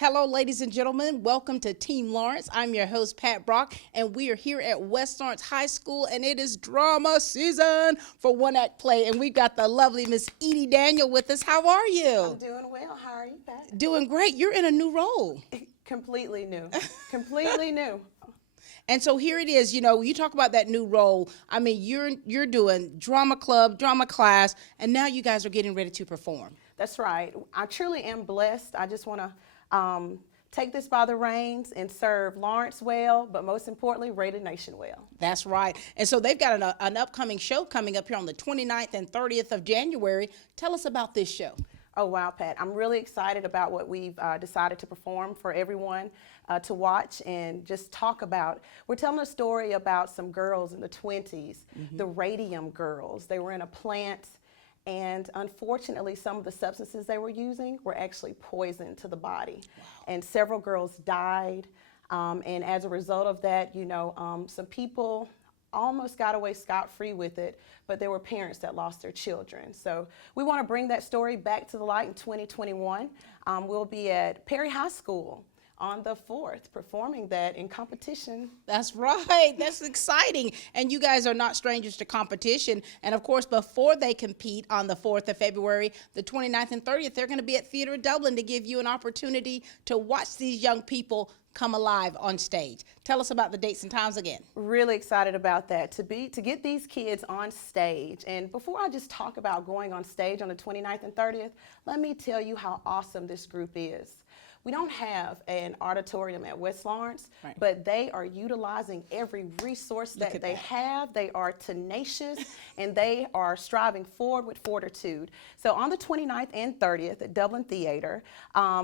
Hello, ladies and gentlemen. Welcome to Team Lawrence. I'm your host, Pat Brock, and we are here at West Lawrence High School, and it is drama season for One Act Play, and we've got the lovely Miss Edie Daniel with us. How are you? I'm doing well. How are you, Pat? Doing great. You're in a new role. Completely new. Completely new. And so here it is, you talk about that new role. I mean, you're doing drama club, drama class, and now you guys are getting ready to perform. That's right. I truly am blessed. I just want to take this by the reins and serve Lawrence well, but most importantly, Raider Nation well. That's right. And so they've got an upcoming show coming up here on the 29th and 30th of January. Tell us about this show. Oh, wow, Pat. I'm really excited about what we've decided to perform for everyone to watch and just talk about. We're telling a story about some girls in the 20s, the radium girls. They were in a plant, and unfortunately, some of the substances they were using were actually poison to the body. Wow. And several girls died. And as a result of that, some people almost got away scot-free with it, but there were parents that lost their children. So we want to bring that story back to the light in 2021. We'll be at Perry High School on the 4th, performing that in competition. That's right. That's exciting. And you guys are not strangers to competition. And of course, before they compete on the 4th of February, the 29th and 30th, they're going to be at Theater Dublin to give you an opportunity to watch these young people come alive on stage. Tell us about the dates and times again. Really excited about that, to get these kids on stage. And before I just talk about going on stage on the 29th and 30th, let me tell you how awesome this group is. We don't have an auditorium at West Lawrence, right, but they are utilizing every resource that they have. They are tenacious and they are striving forward with fortitude. So on the 29th and 30th at Dublin Theater,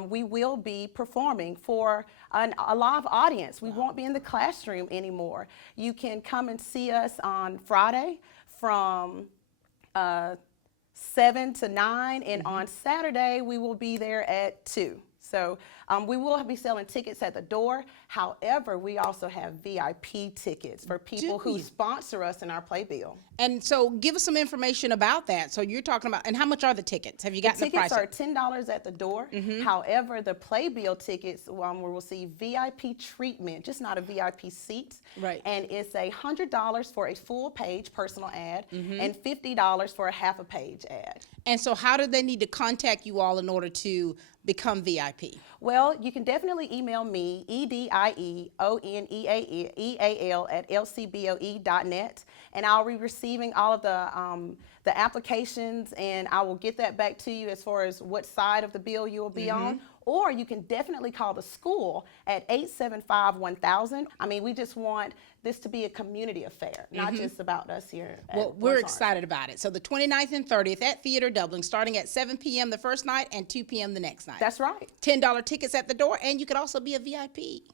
we will be performing for a live audience. We won't be in the classroom anymore. You can come and see us on Friday from 7 to 9, and on Saturday we will be there at 2. So we will be selling tickets at the door. However, we also have VIP tickets for people who sponsor us in our playbill. And so give us some information about that. So you're talking about, and how much are the tickets? Have you gotten the price? The tickets are $10 at the door. However, the playbill tickets will receive VIP treatment, just not a VIP seat. Right. And it's $100 for a full page personal ad and $50 for a half a page ad. And so how do they need to contact you all in order to become VIP? Well, you can definitely email me, edieoneal@lcboe.net, and I'll be receiving all of the applications, and I will get that back to you as far as what side of the bill you will be on. Or you can definitely call the school at 875-1000. I mean, we just want this to be a community affair, not just about us here. Well, we're excited about it. So the 29th and 30th at Theater Dublin, starting at 7 p.m. the first night and 2 p.m. the next night. That's right. $10 tickets at the door, and you could also be a VIP.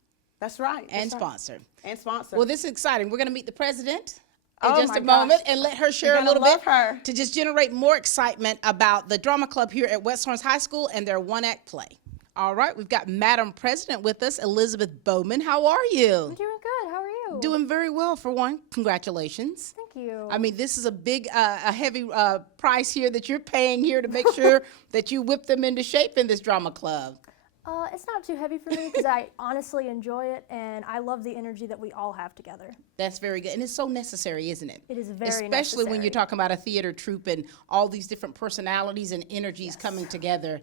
That's right. And sponsored. And sponsored. Well, this is exciting. We're going to meet the president in just a moment and let her share a little bit to just generate more excitement about the drama club here at West Lawrence High School and their one-act play. All right, we've got Madam President with us, Elizabeth Bowman. How are you? I'm doing good. How are you? Doing very well, for one. Congratulations. Thank you. I mean, this is a big, a heavy price here that you're paying here to make sure that you whip them into shape in this drama club. It's not too heavy for me because I honestly enjoy it, and I love the energy that we all have together. That's very good, and it's so necessary, isn't it? It is very necessary. Especially when you're talking about a theater troupe and all these different personalities and energies coming together.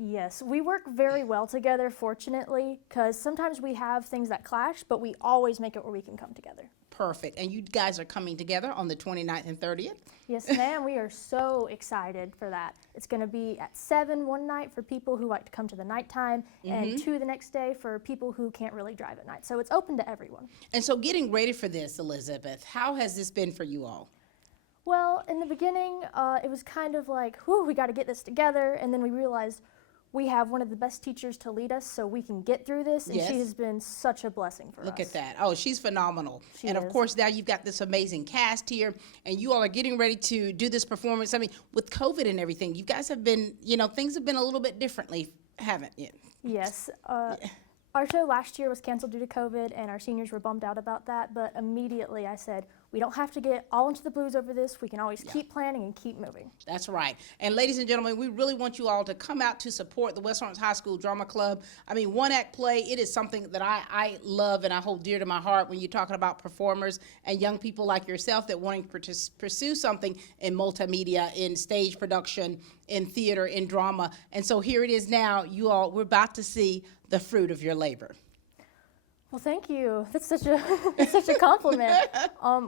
Yes, we work very well together, fortunately, because sometimes we have things that clash, but we always make it where we can come together. Perfect. And you guys are coming together on the 29th and 30th? Yes, ma'am. We are so excited for that. It's going to be at 7 one night for people who like to come to the nighttime, and 2 the next day for people who can't really drive at night. So it's open to everyone. And so getting ready for this, Elizabeth, how has this been for you all? Well, in the beginning, it was kind of like, whew, we got to get this together, and then we realized we have one of the best teachers to lead us so we can get through this, and she has been such a blessing for us. Look at that. Oh, she's phenomenal. She and is. Of course, now you've got this amazing cast here, and you all are getting ready to do this performance. I mean, with COVID and everything, you guys have been, things have been a little bit differently, haven't you? Yes. Our show last year was canceled due to COVID, and our seniors were bummed out about that, but immediately I said, we don't have to get all into the blues over this. We can always keep planning and keep moving. That's right. And ladies and gentlemen, we really want you all to come out to support the West Orange High School Drama Club. I mean, one act play, it is something that I love and I hold dear to my heart when you're talking about performers and young people like yourself that wanting to pursue something in multimedia, in stage production, in theater, in drama. And so here it is now, you all, we're about to see the fruit of your labor. Well, thank you. That's such a that's such a compliment.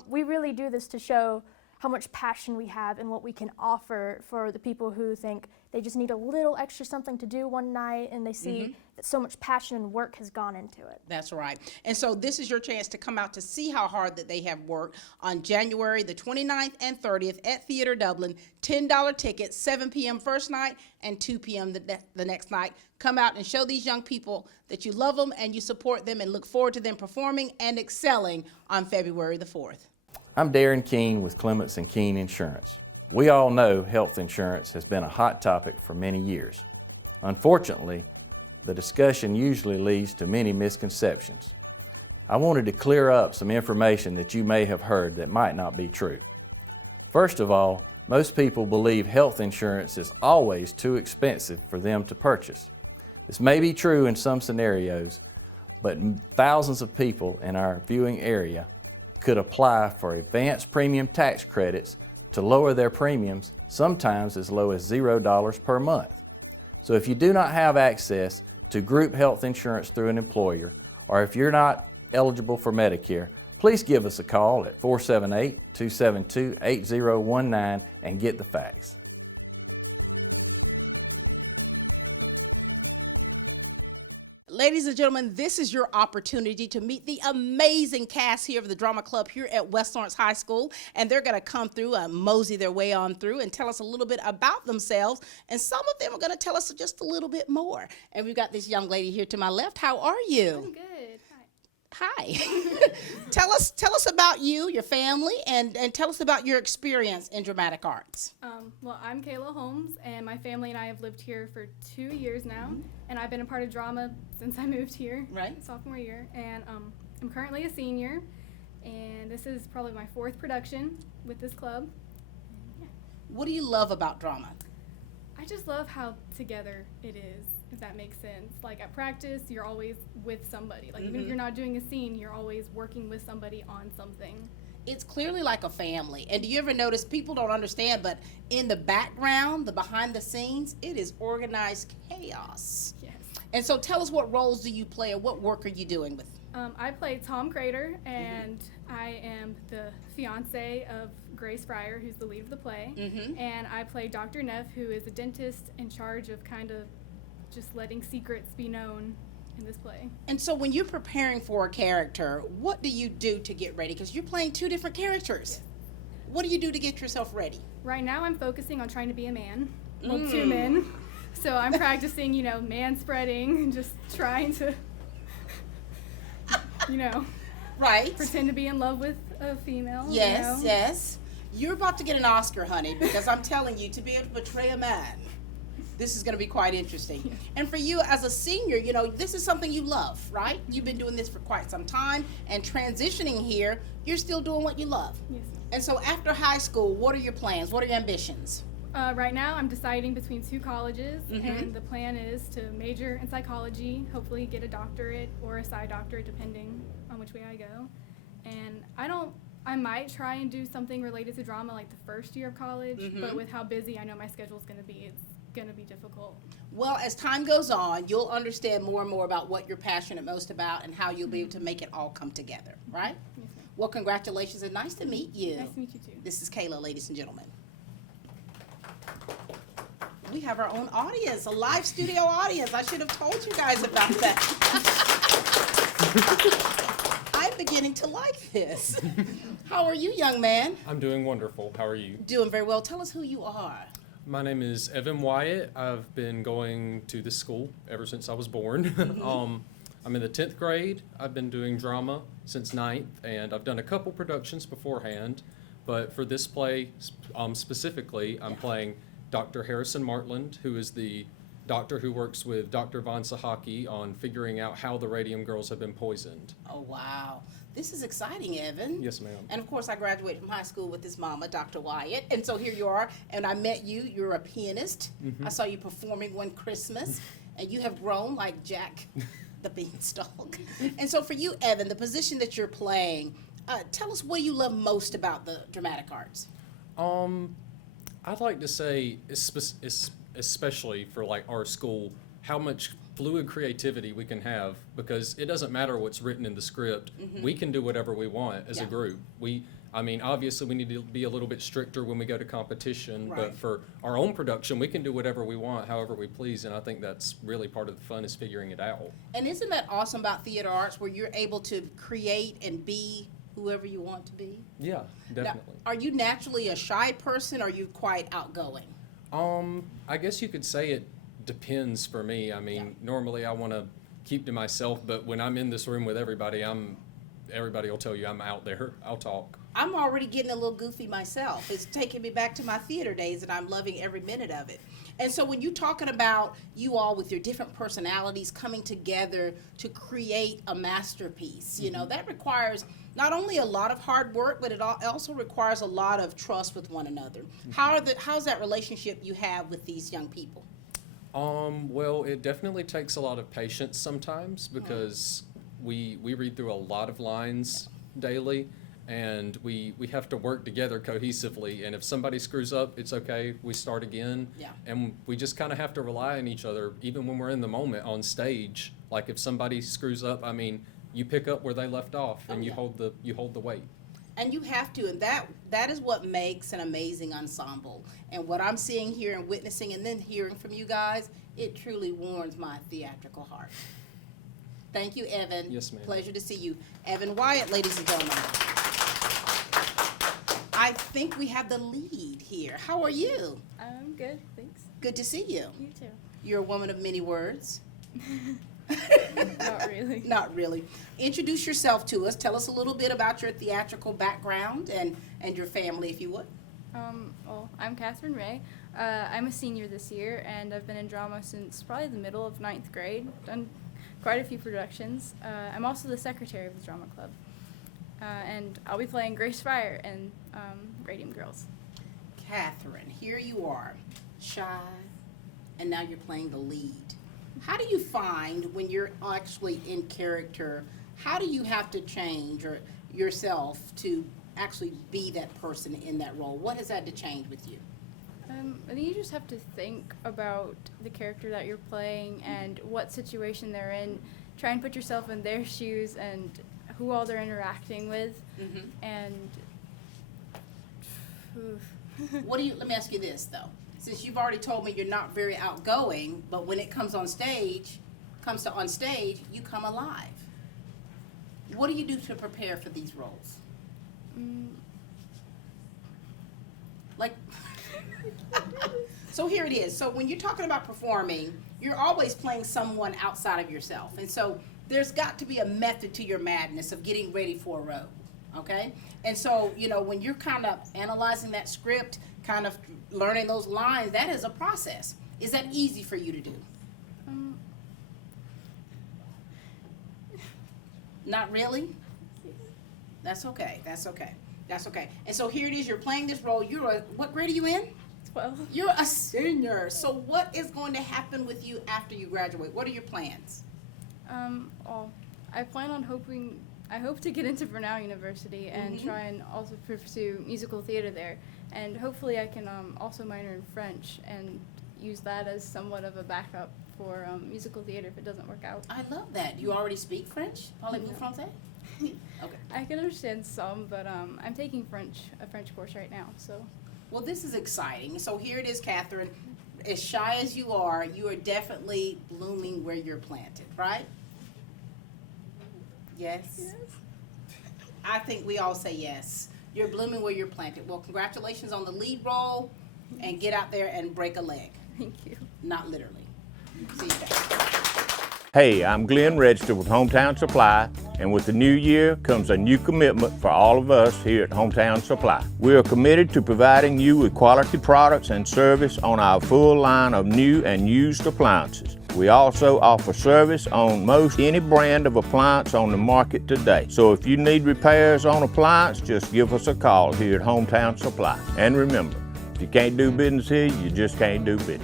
We really do this to show how much passion we have and what we can offer for the people who think they just need a little extra something to do one night, and they see that so much passion and work has gone into it. That's right. And so this is your chance to come out to see how hard that they have worked on January the 29th and 30th at Theater Dublin. $10 tickets, 7 p.m. first night and 2 p.m. the next night. Come out and show these young people that you love them and you support them and look forward to them performing and excelling on February the 4th. I'm Darren Keene with Clements & Keene Insurance. We all know health insurance has been a hot topic for many years. Unfortunately, the discussion usually leads to many misconceptions. I wanted to clear up some information that you may have heard that might not be true. First of all, most people believe health insurance is always too expensive for them to purchase. This may be true in some scenarios, but thousands of people in our viewing area could apply for advanced premium tax credits to lower their premiums, sometimes as low as $0 per month. So if you do not have access to group health insurance through an employer, or if you're not eligible for Medicare, please give us a call at 478-272-8019 and get the facts. Ladies and gentlemen, this is your opportunity to meet the amazing cast here of the Drama Club here at West Orange High School. And they're going to come through and mosey their way on through and tell us a little bit about themselves. And some of them are going to tell us just a little bit more. And we've got this young lady here to my left. How are you? I'm good. Hi. Tell us about you, your family, and tell us about your experience in dramatic arts. Well, I'm Kayla Holmes, and my family and I have lived here for 2 years now, and I've been a part of drama since I moved here, Right. sophomore year, and I'm currently a senior, and this is probably my 4th production with this club. What do you love about drama? I just love how together it is, if that makes sense. Like at practice, you're always with somebody. Like even if you're not doing a scene, you're always working with somebody on something. It's clearly like a family. And do you ever notice people don't understand, but in the background, the behind the scenes, it is organized chaos. Yes. And so tell us, what roles do you play or what work are you doing with? I play Tom Crater, and I am the fiance of Grace Fryer, who's the lead of the play. And I play Dr. Neff, who is a dentist in charge of kind of just letting secrets be known in this play. And so when you're preparing for a character, what do you do to get ready? Because you're playing 2 different characters. What do you do to get yourself ready? Right now I'm focusing on trying to be a man, well, 2 men. So I'm practicing, man spreading and just trying to, Right. pretend to be in love with a female. Yes, yes. You're about to get an Oscar, honey, because I'm telling you, to be able to portray a man, this is going to be quite interesting. And for you as a senior, this is something you love, right? You've been doing this for quite some time, and transitioning here, you're still doing what you love. Yes. And so after high school, what are your plans? What are your ambitions? Right now I'm deciding between 2 colleges, and the plan is to major in psychology, hopefully get a doctorate or a side doctorate depending on which way I go. And I might try and do something related to drama like the first year of college, but with how busy I know my schedule's going to be, it's going to be difficult. Well, as time goes on, you'll understand more and more about what you're passionate most about and how you'll be able to make it all come together, right? Yes, ma'am. Well, congratulations and nice to meet you. Nice to meet you too. This is Kayla, ladies and gentlemen. We have our own audience, a live studio audience. I should have told you guys about that. I'm beginning to like this. How are you, young man? I'm doing wonderful. How are you? Doing very well. Tell us who you are. My name is Evan Wyatt. I've been going to this school ever since I was born. I'm in the 10th grade. I've been doing drama since 9th, and I've done a couple productions beforehand. But for this play specifically, I'm playing Dr. Harrison Martland, who is the doctor who works with Dr. Von Sahaki on figuring out how the Radium girls have been poisoned. Oh, wow. This is exciting, Evan. Yes, ma'am. And of course, I graduated from high school with his mama, Dr. Wyatt. And so here you are. And I met you. You're a pianist. I saw you performing one Christmas. And you have grown like Jack the Beanstalk. And so for you, Evan, the position that you're playing, tell us what you love most about the dramatic arts. I'd like to say, especially for like our school, how much fluid creativity we can have, because it doesn't matter what's written in the script. We can do whatever we want as a group. I mean, obviously we need to be a little bit stricter when we go to competition, Right. but for our own production, we can do whatever we want, however we please, and I think that's really part of the fun, is figuring it out. And isn't that awesome about theater arts, where you're able to create and be whoever you want to be? Yeah, Now, definitely. are you naturally a shy person, or are you quite outgoing? I guess you could say it depends for me. I mean, normally I want to keep to myself, but when I'm in this room with everybody, everybody will tell you I'm out there. I'll talk. I'm already getting a little goofy myself. It's taking me back to my theater days, and I'm loving every minute of it. And so when you're talking about you all with your different personalities coming together to create a masterpiece, you know, that requires not only a lot of hard work, but it also requires a lot of trust with one another. How's that relationship you have with these young people? Well, it definitely takes a lot of patience sometimes, because we read through a lot of lines daily, and we have to work together cohesively. And if somebody screws up, it's okay, we start again. Yeah. And we just kind of have to rely on each other, even when we're in the moment on stage. Like if somebody screws up, I mean, you pick up where they left off, and you hold the weight. And you have to, and that is what makes an amazing ensemble. And what I'm seeing here and witnessing and then hearing from you guys, it truly warms my theatrical heart. Thank you, Evan. Yes, ma'am. Pleasure to see you. Evan Wyatt, ladies and gentlemen. I think we have the lead here. How are you? I'm good, thanks. Good to see you. You too. You're a woman of many words. Not really. Not really. Introduce yourself to us. Tell us a little bit about your theatrical background and your family, if you would. Well, I'm Catherine Ray. I'm a senior this year, and I've been in drama since probably the middle of 9th grade. Done quite a few productions. I'm also the secretary of the drama club. And I'll be playing Grace Fire in Radium Girls. Catherine, here you are, shy, and now you're playing the lead. How do you find when you're actually in character, how do you have to change yourself to actually be that person in that role? What has had to change with you? I think you just have to think about the character that you're playing and what situation they're in. Try and put yourself in their shoes and who all they're interacting with. And Let me ask you this though. Since you've already told me you're not very outgoing, but when it comes on stage, you come alive. What do you do to prepare for these roles? Like, so here it is. So when you're talking about performing, you're always playing someone outside of yourself. And so there's got to be a method to your madness of getting ready for a role, okay? And so, you know, when you're kind of analyzing that script, kind of learning those lines, that is a process. Is that easy for you to do? Not really? That's okay. That's okay. That's okay. And so here it is. You're playing this role. What grade are you in? 12. You're a senior. So what is going to happen with you after you graduate? What are your plans? Well, I hope to get into Brunel University and try and also pursue musical theater there. And hopefully I can also minor in French and use that as somewhat of a backup for musical theater if it doesn't work out. I love that. You already speak French? Parlez-vous français? Okay. I can understand some, but I'm taking a French course right now, so. Well, this is exciting. So here it is, Catherine. As shy as you are definitely blooming where you're planted, right? Yes? Yes. I think we all say yes. You're blooming where you're planted. Well, congratulations on the lead role, and get out there and break a leg. Thank you. Not literally. See you guys. Hey, I'm Glenn Register with Hometown Supply, And with the new year comes a new commitment for all of us here at Hometown Supply. We are committed to providing you with quality products and service on our full line of new and used appliances. We also offer service on most any brand of appliance on the market today. So if you need repairs on appliance, just give us a call here at Hometown Supply. And remember, if you can't do business here, you just can't do business.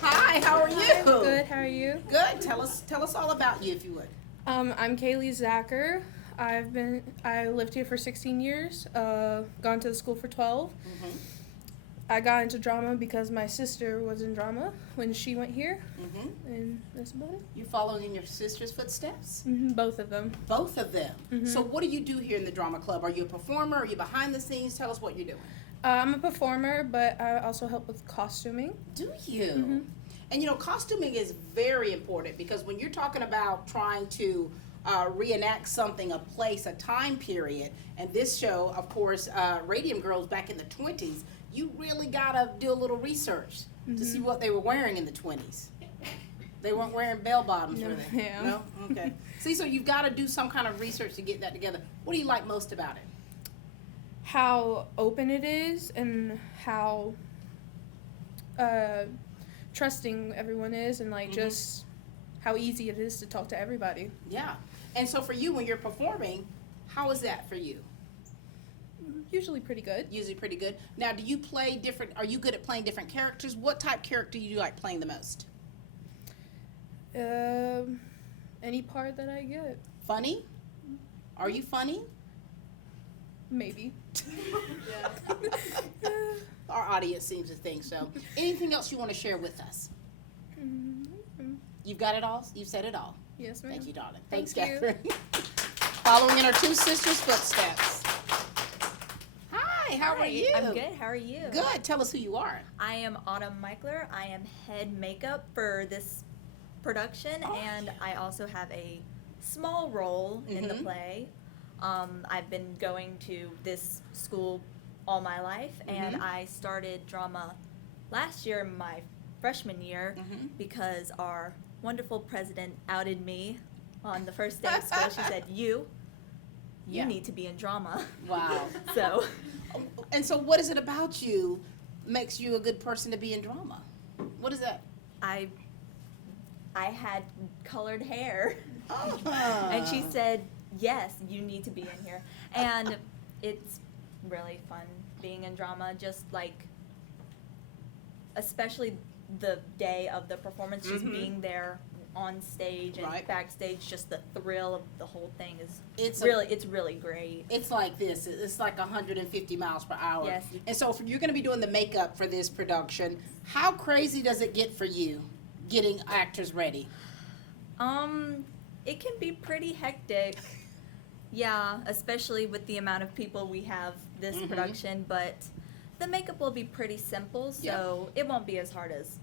Hi, how are you? Good, how are you? Good. Tell us all about you, if you would. I'm Kaylie Zacker. I lived here for 16 years, gone to the school for 12. I got into drama because my sister was in drama when she went here, and that's about it. You're following in your sister's footsteps? Both of them. Both of them. So what do you do here in the drama club? Are you a performer? Are you behind the scenes? Tell us what you're doing. I'm a performer, but I also help with costuming. Do you? And you know, costuming is very important because when you're talking about trying to reenact something, a place, a time period, and this show, of course, Radium Girls back in the 20s, you really gotta do a little research to see what they were wearing in the 20s. They weren't wearing bell bottoms, were they? Yeah. No? Okay. See, so you've got to do some kind of research to get that together. What do you like most about it? How open it is and how trusting everyone is, and like just how easy it is to talk to everybody. Yeah. And so for you, when you're performing, how is that for you? Usually pretty good. Usually pretty good. Now, do you play different, are you good at playing different characters? What type character do you like playing the most? Any part that I get, Funny? Are you funny? maybe. Our audience seems to think so. Anything else you want to share with us? You've got it all? You've said it all. Yes, ma'am. Thank you, darling. Thanks, Thank you. Catherine. Following in our two sisters' footsteps. Hi, how are you? I'm good. How are you? Good. Tell us who you are. I am Autumn Michler. I am head makeup for this production, and I also have a small role in the play. I've been going to this school all my life, and I started drama last year, my freshman year, because our wonderful president outed me on the first day of school. She said, you need to be in drama. Wow. So, And so what is it about you makes you a good person to be in drama? What is that? I had colored hair. Oh. And she said, yes, you need to be in here. And it's really fun being in drama, just like, especially the day of the performance, just being there on stage and Right. backstage, just the thrill of the whole thing is It's it's really great. It's like this. It's like 150 miles per hour. Yes. And so if you're going to be doing the makeup for this production, how crazy does it get for you getting actors ready? It can be pretty hectic. Yeah, especially with the amount of people we have this production, but the makeup will be pretty simple, so it won't be as hard as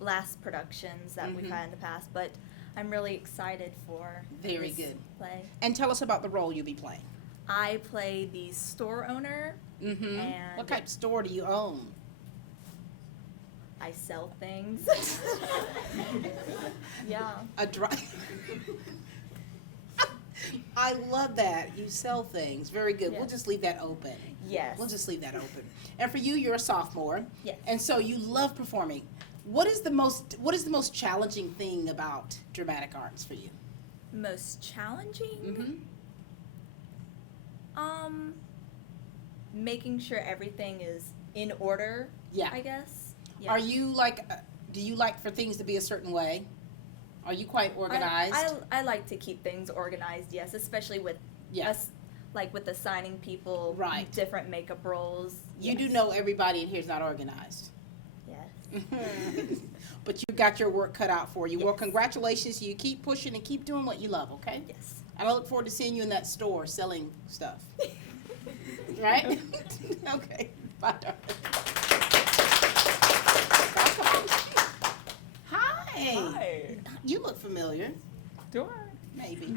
last productions that we've had in the past, but I'm really excited for Very this good. play. And tell us about the role you'll be playing. I play the store owner, and What type of store do you own? I sell things. Yeah. A dry. I love that. You sell things. Very good. We'll Yes. just leave that open. Yes. We'll just leave that open. And for you, you're a sophomore. Yes. And so you love performing. What is the most challenging thing about dramatic arts for you? Most challenging? Making sure everything is in order, Yeah. I guess. Yeah. Are you like, do you like for things to be a certain way? Are you quite organized? I like to keep things organized, yes, especially with Yeah. us, like with assigning people Right. different makeup roles. You do Yes. know everybody in here is not organized. Yes. But you got your work cut out for you. Well, Yes. congratulations. You keep pushing and keep doing what you love, okay? Yes. And I look forward to seeing you in that store selling stuff. Right? Okay. Bye, darling. Hi. Hi. You look familiar. Do I? Maybe.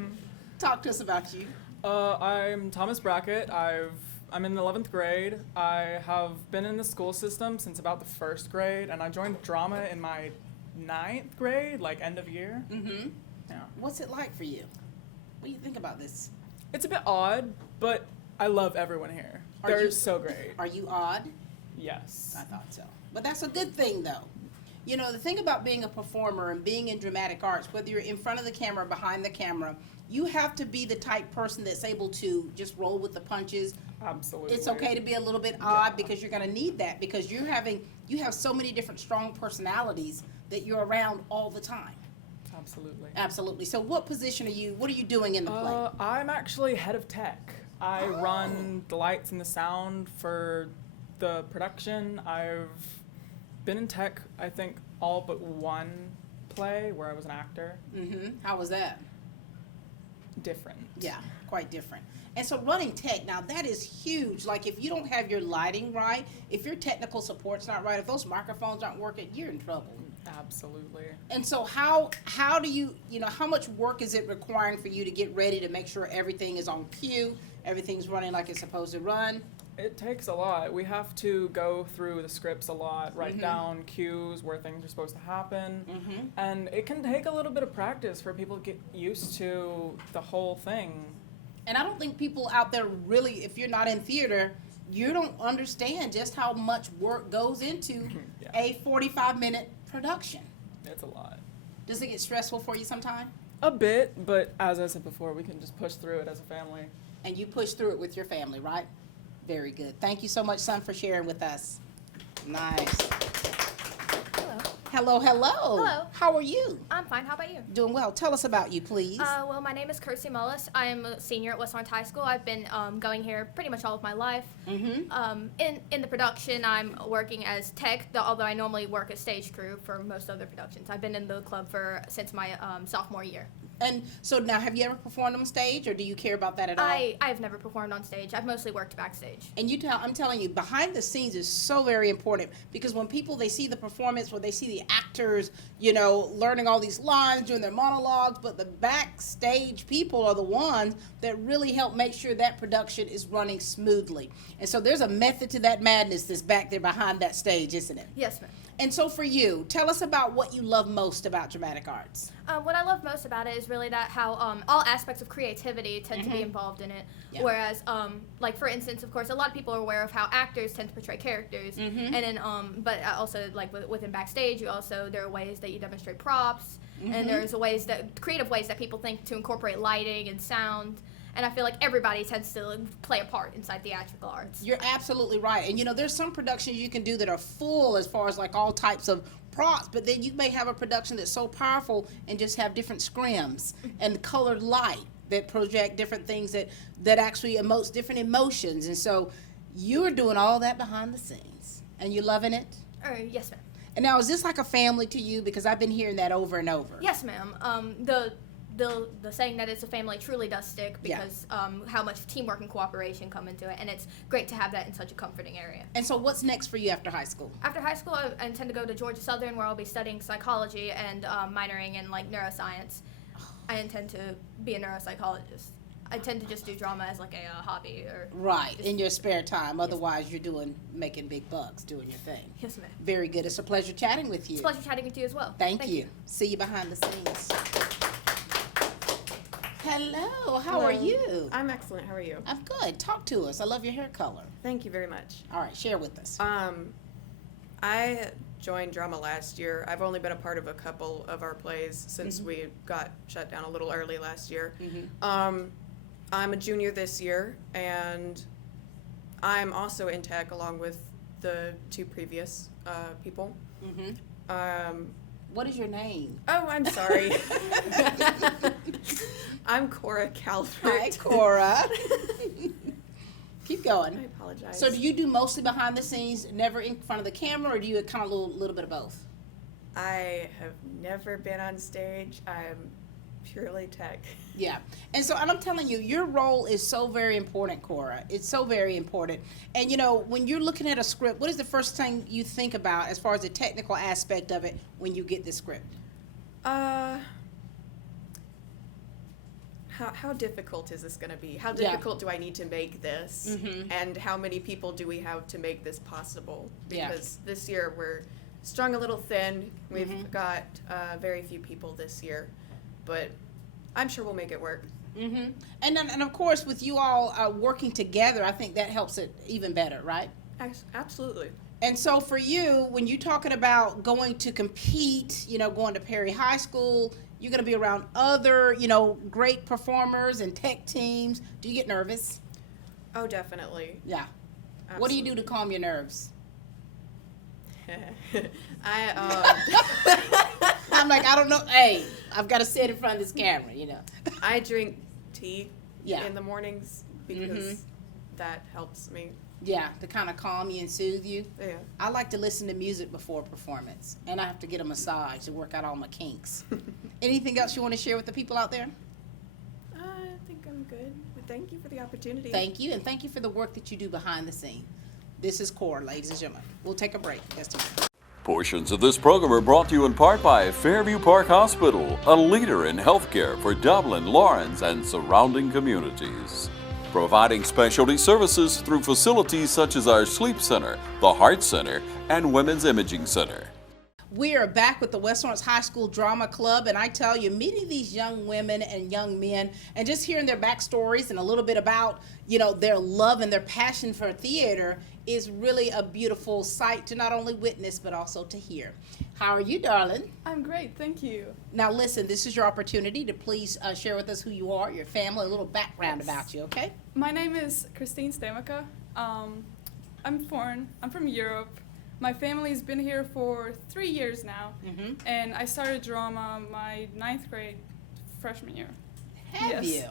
Talk to us about you. I'm Thomas Brackett. I'm in the 11th grade. I have been in the school system since about the 1st grade, and I joined drama in my 9th grade, like end of year. Yeah. What's it like for you? What do you think about this? It's a bit odd, but I love everyone here. Are They're you- so great. Are you odd? Yes. I thought so. But that's a good thing, though. You know, the thing about being a performer and being in dramatic arts, whether you're in front of the camera or behind the camera, you have to be the type person that's able to just roll with the punches. Absolutely. It's okay to be a little bit odd because you're going to need that because you have so many different strong personalities that you're around all the time. Absolutely. Absolutely. So what are you doing in the play? I'm actually head of tech. I run the lights and the sound for the production. I've been in tech, I think, all but one play where I was an actor. Mm-hmm. How was that? Different. Yeah, quite different. And so running tech, now that is huge. Like if you don't have your lighting right, if your technical support's not right, if those microphones aren't working, you're in trouble. Absolutely. And so how do you how much work is it requiring for you to get ready to make sure everything is on cue, everything's running like it's supposed to run? It takes a lot. We have to go through the scripts a lot, write down cues where things are supposed to happen. And it can take a little bit of practice for people to get used to the whole thing. And I don't think people out there really, if you're not in theater, you don't understand just how much work goes into Yeah. a 45-minute production. It's a lot. Does it get stressful for you sometime? A bit, but as I said before, we can just push through it as a family. And you push through it with your family, right? Very good. Thank you so much, son, for sharing with us. Nice. Hello, hello. Hello. How are you? I'm fine. How about you? Doing well. Tell us about you, please. Well, my name is Kirsty Mullis. I am a senior at West Orange High School. I've been going here pretty much all of my life. In the production, I'm working as tech, although I normally work as stage crew for most other productions. I've been in the club since my sophomore year. And so now, have you ever performed on stage, or do you care about that at all? I've never performed on stage. I've mostly worked backstage. And I'm telling you, behind the scenes is so very important because when they see the performance, where they see the actors, learning all these lines, doing their monologues, but the backstage people are the ones that really help make sure that production is running smoothly. And so there's a method to that madness that's back there behind that stage, isn't it? Yes, ma'am. And so for you, tell us about what you love most about dramatic arts. What I love most about it is really that how all aspects of creativity tend to be involved in it. Yeah. Whereas, like for instance, of course, a lot of people are aware of how actors tend to portray characters, and then, but also like within backstage, there are ways that you demonstrate props, and there's creative ways that people think to incorporate lighting and sound. And I feel like everybody tends to play a part inside theatrical arts. You're absolutely right. And there's some productions you can do that are full as far as like all types of props, but then you may have a production that's so powerful and just have different scrims and colored light that project different things that actually emotes different emotions. And so you're doing all that behind the scenes. And you loving it? Yes, ma'am. And now, is this like a family to you? Because I've been hearing that over and over. Yes, ma'am. The saying that it's a family truly does stick because how much teamwork and cooperation come into it, and it's great to have that in such a comforting area. And so what's next for you after high school? After high school, I intend to go to Georgia Southern, where I'll be studying psychology and minoring in like neuroscience. I intend to be a neuropsychologist. I tend to just do drama as like a hobby or Right, in your spare time. Otherwise, you're making big bucks doing your thing. Yes, ma'am. Very good. It's a pleasure chatting with you. It's a pleasure chatting with you as well. Thank you. See you behind the scenes. Hello, how are you? I'm excellent. How are you? I'm good. Talk to us. I love your hair color. Thank you very much. All right, share with us. I joined drama last year. I've only been a part of a couple of our plays since we got shut down a little early last year. I'm a junior this year, and I'm also in tech along with the two previous people. What is your name? Oh, I'm sorry. I'm Cora Calvert. Hi, Cora. Keep going. I apologize. So do you do mostly behind the scenes, never in front of the camera, or do you kind of a little bit of both? I have never been on stage. I'm purely tech. Yeah. And I'm telling you, your role is so very important, Cora. It's so very important. And when you're looking at a script, what is the first thing you think about as far as the technical aspect of it when you get the script? How difficult is this going to be? How difficult do I need to make this? And how many people do we have to make this possible? Because this year we're strung a little thin. We've got very few people this year. but I'm sure we'll make it work. Mm-hmm. And of course, with you all working together, I think that helps it even better, right? Absolutely. And so for you, when you're talking about going to compete, going to Perry High School, you're going to be around other, great performers and tech teams. Do you get nervous? Oh, definitely. Yeah. What do you do to calm your nerves? I'm like, I don't know. Hey, I've got to sit in front of this camera, I drink tea Yeah. in the mornings because that helps me. Yeah, to kind of calm you and soothe you. Yeah. I like to listen to music before performance, and I have to get a massage to work out all my kinks. Anything else you want to share with the people out there? I think I'm good. Thank you for the opportunity. Thank you, and thank you for the work that you do behind the scene. This is Core, ladies and gentlemen. We'll take a break. Just a minute. Portions of this program are brought to you in part by Fairview Park Hospital, a leader in healthcare for Dublin, Lawrence, and surrounding communities. Providing specialty services through facilities such as our Sleep Center, the Heart Center, and Women's Imaging Center. We are back with the West Lawrence High School Drama Club, and I tell you, meeting these young women and young men and just hearing their backstories and a little bit about, their love and their passion for theater is really a beautiful sight to not only witness but also to hear. How are you, darling? I'm great, thank you. Now listen, this is your opportunity to please share with us who you are, your family, a little background about you, okay? My name is Christine Stamaka. I'm foreign. I'm from Europe. My family's been here for 3 years now, and I started drama my 9th grade freshman year. Have you?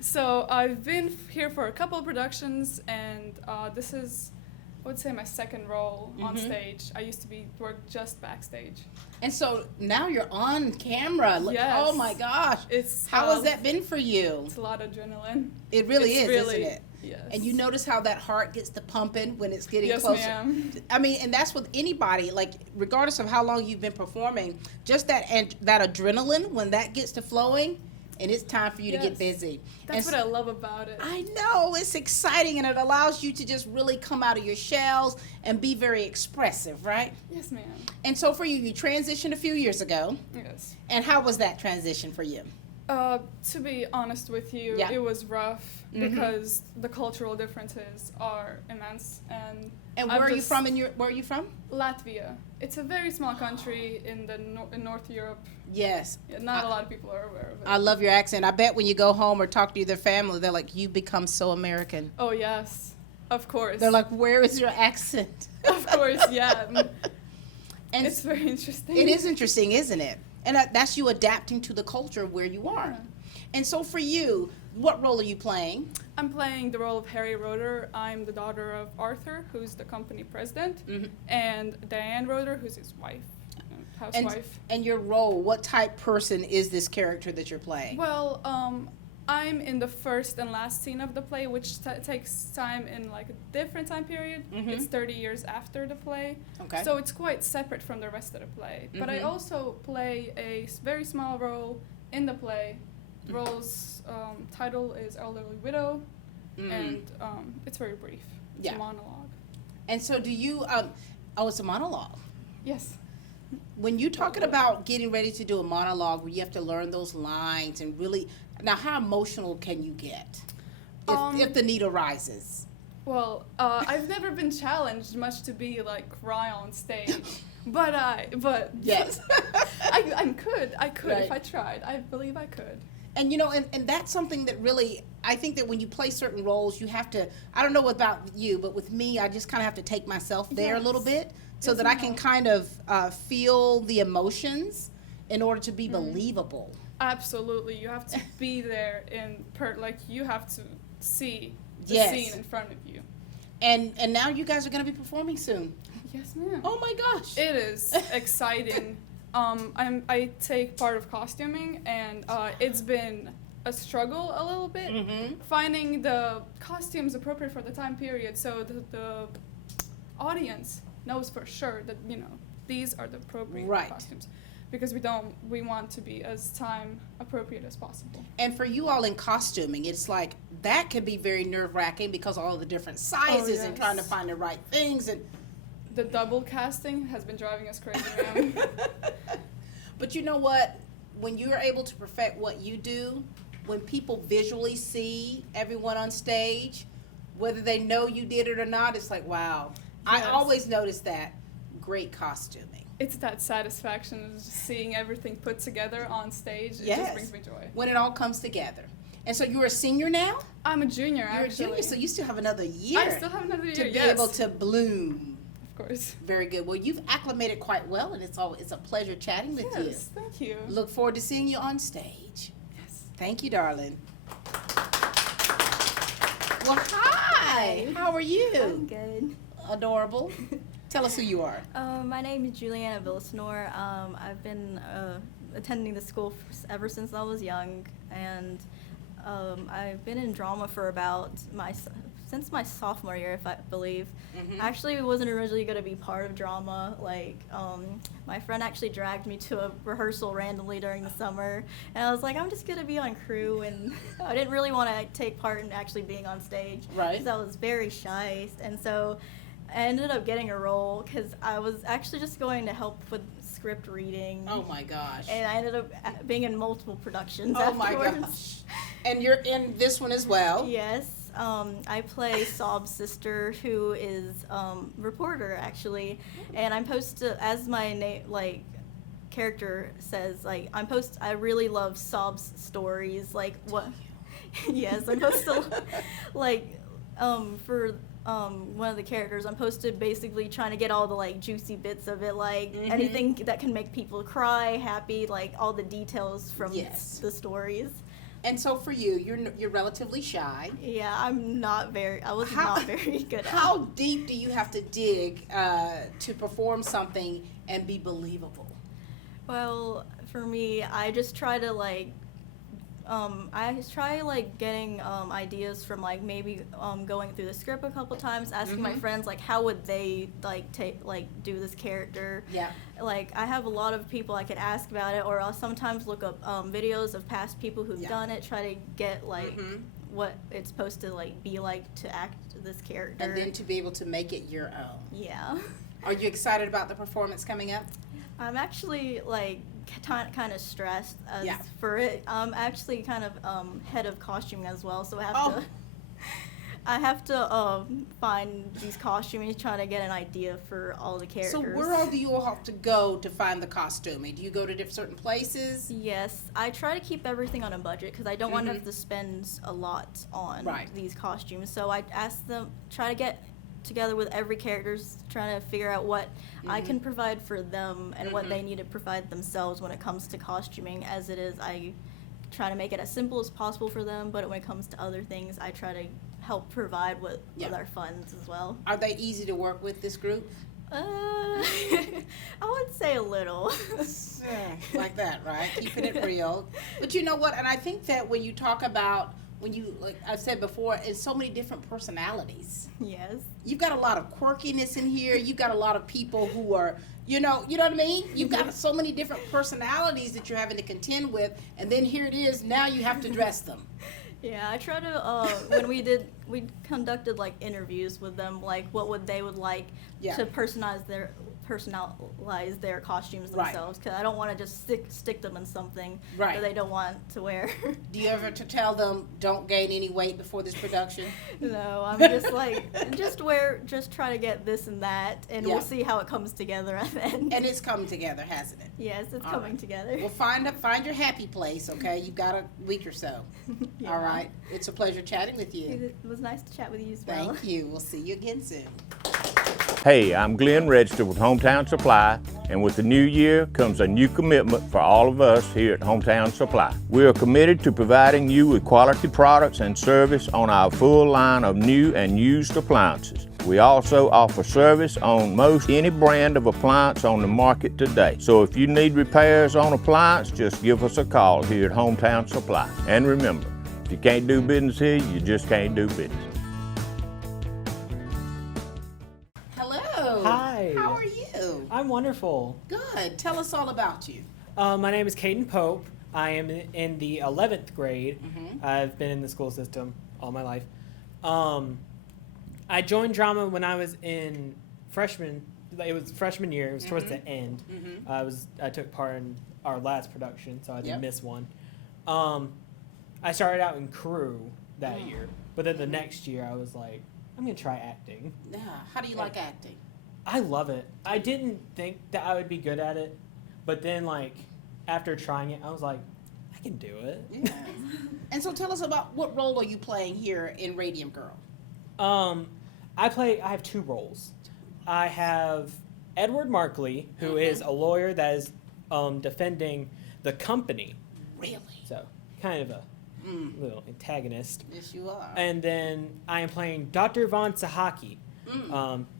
So I've been here for a couple of productions, and this is, I would say, my second role on stage. I used to work just backstage. And so now you're on camera. Yes. Oh my gosh. How has that been for you? It's a lot of adrenaline. It really It's is, really, isn't it? Yes. And you notice how that heart gets to pumping when it's getting Yes, closer. ma'am. I mean, and that's with anybody, like regardless of how long you've been performing, just that adrenaline, when that gets to flowing, and it's time for you to get Yes. busy. That's what I love about it. I know, it's exciting, and it allows you to just really come out of your shells and be very expressive, right? Yes, ma'am. And so for you, you transitioned a few years ago. Yes. And how was that transition for you? To be honest with you, Yeah. it was rough because the cultural differences are immense. And And where are you from? Where are you from? Latvia. It's a very small country in the in North Europe. Yes. Not a lot of people are aware of it. I love your accent. I bet when you go home or talk to their family, they're like, "You become so American." Oh yes, of course. They're like, "Where is your accent?" Of course, yeah. And it's very interesting. it is interesting, isn't it? And that's you adapting to the culture where you are. Yeah. And so for you, what role are you playing? I'm playing the role of Harry Roeder. I'm the daughter of Arthur, who's the company president, and Diane Roeder, who's his wife, housewife. And your role, what type person is this character that you're playing? Well, I'm in the first and last scene of the play, which takes time in like a different time period. It's 30 years after the play. Okay. So it's quite separate from the rest of the play. But I also play a very small role in the play. The role's title is Elderly Widow, and it's very brief. It's Yeah. a monologue. And so do you, it's a monologue. Yes. When you're talking about getting ready to do a monologue where you have to learn those lines and really, now how emotional can you get if the need arises? Well, I've never been challenged much to be like cry on stage, but Yes. I could Right. if I tried. I believe I could. And and that's something that really, I think that when you play certain roles, you have to, I don't know about you, but with me, I just kind of have to take myself there a little bit so Yes, that I can ma'am. kind of feel the emotions in order to be believable. Absolutely, you have to be there like you have to see the Yes. scene in front of you. And now you guys are going to be performing soon. Yes, ma'am. Oh my gosh. It is exciting. I take part of costuming, and it's been a struggle a little bit finding the costumes appropriate for the time period, so the audience knows for sure that these are the appropriate Right. costumes, because we want to be as time appropriate as possible. And for you all in costuming, it's like that can be very nerve-wracking because all of the different sizes and yes. trying to find the right things and The double casting has been driving us crazy, ma'am. But you know what? when you're able to perfect what you do, when people visually see everyone on stage, whether they know you did it or not, it's like, wow. I Yes. always notice that. Great costuming. It's that satisfaction of just seeing everything put together on stage. It Yes. just brings me joy. When it all comes together. And so you're a senior now? I'm a junior, You're actually. a junior, so you still have another year I still have another year, to be yes. able to bloom. Of course. Very good. Well, you've acclimated quite well, and it's a pleasure chatting with you. Yes, thank you. Look forward to seeing you on stage. Yes. Thank you, darling. Well, hi. How are you? I'm good. Adorable. Tell us who you are. My name is Julianna Villisanore. I've been attending the school ever since I was young, and I've been in drama for about since my sophomore year, if I believe. I actually wasn't originally going to be part of drama. Like, my friend actually dragged me to a rehearsal randomly during the summer, and I was like, I'm just going to be on crew, and I didn't really want to take part in actually being on stage. Right. Because I was very shy, and so I ended up getting a role because I was actually just going to help with script reading. Oh my gosh. And I ended up being in multiple productions Oh my afterwards. gosh. And you're in this one as well. Yes. I play Sob's sister, who is reporter actually, and I'm supposed to, as my character says, like I really love Sob's stories, like what. Yes, I'm supposed to for one of the characters, I'm supposed to basically trying to get all the juicy bits of it, anything that can make people cry, happy, all the details from the stories. And so for you, you're relatively shy. Yeah, I was not very good at it. How deep do you have to dig to perform something and be believable? Well, for me, I just try to getting ideas from maybe going through the script a couple times, asking my friends how would they do this character. Yeah. I have a lot of people I could ask about it, or I'll sometimes look up videos of past people who've done it, try to get what it's supposed to be like to act this character. And then to be able to make it your own. Yeah. Are you excited about the performance coming up? I'm actually kind of stressed for it. I'm actually kind of head of costuming as well, so I have to find these costumes, try to get an idea for all the characters. So where all do you all have to go to find the costuming? Do you go to certain places? Yes, I try to keep everything on a budget because I don't want to have to spend a lot on these costumes. So I ask them, try to get together with every character's, trying to figure out what I can provide for them and what they need to provide themselves when it comes to costuming. As it is, I try to make it as simple as possible for them, but when it comes to other things, I try to help provide with our funds as well. Are they easy to work with, this group? I would say a little. Like that, right? Keeping it real. But you know what? And I think that when you talk about, like I've said before, it's so many different personalities. Yes. You've got a lot of quirkiness in here. You've got a lot of people who are, you know what I mean? You've got so many different personalities that you're having to contend with, and then here it is, now you have to dress them. Yeah, I try to, when we conducted interviews with them, what they would like to personalize their costumes themselves, because I don't want to just stick them in something that they don't want to wear. Do you ever to tell them don't gain any weight before this production? No, I'm just just try to get this and that, and we'll see how it comes together at the end. And it's come together, hasn't it? Yes, it's coming together. Well, find your happy place, okay? You've got a week or so. All right. It's a pleasure chatting with you. It was nice to chat with you as well. Thank you. We'll see you again soon. Hey, I'm Glenn Register with Hometown Supply, and with the new year comes a new commitment for all of us here at Hometown Supply. We are committed to providing you with quality products and service on our full line of new and used appliances. We also offer service on most any brand of appliance on the market today. So if you need repairs on appliance, just give us a call here at Hometown Supply. And remember, if you can't do business here, you just can't do business. Hello. Hi. How are you? I'm wonderful. Good. Tell us all about you. My name is Caden Pope. I am in the 11th grade. I've been in the school system all my life. I joined drama when I was in freshman year. It was towards the end. I took part in our last production, so I didn't Yep. miss one. I started out in crew that year, but then the next year I was like, I'm gonna try acting. Yeah. How do you like acting? I love it. I didn't think that I would be good at it, but then like after trying it, I was like, I can do it. Yeah. And so tell us about what role are you playing here in Radium Girl? I have two roles. I have Edward Markley, who is a lawyer that is defending the company. Really? So kind of a little antagonist. Yes, you are. And then I am playing Dr. Von Sahaki.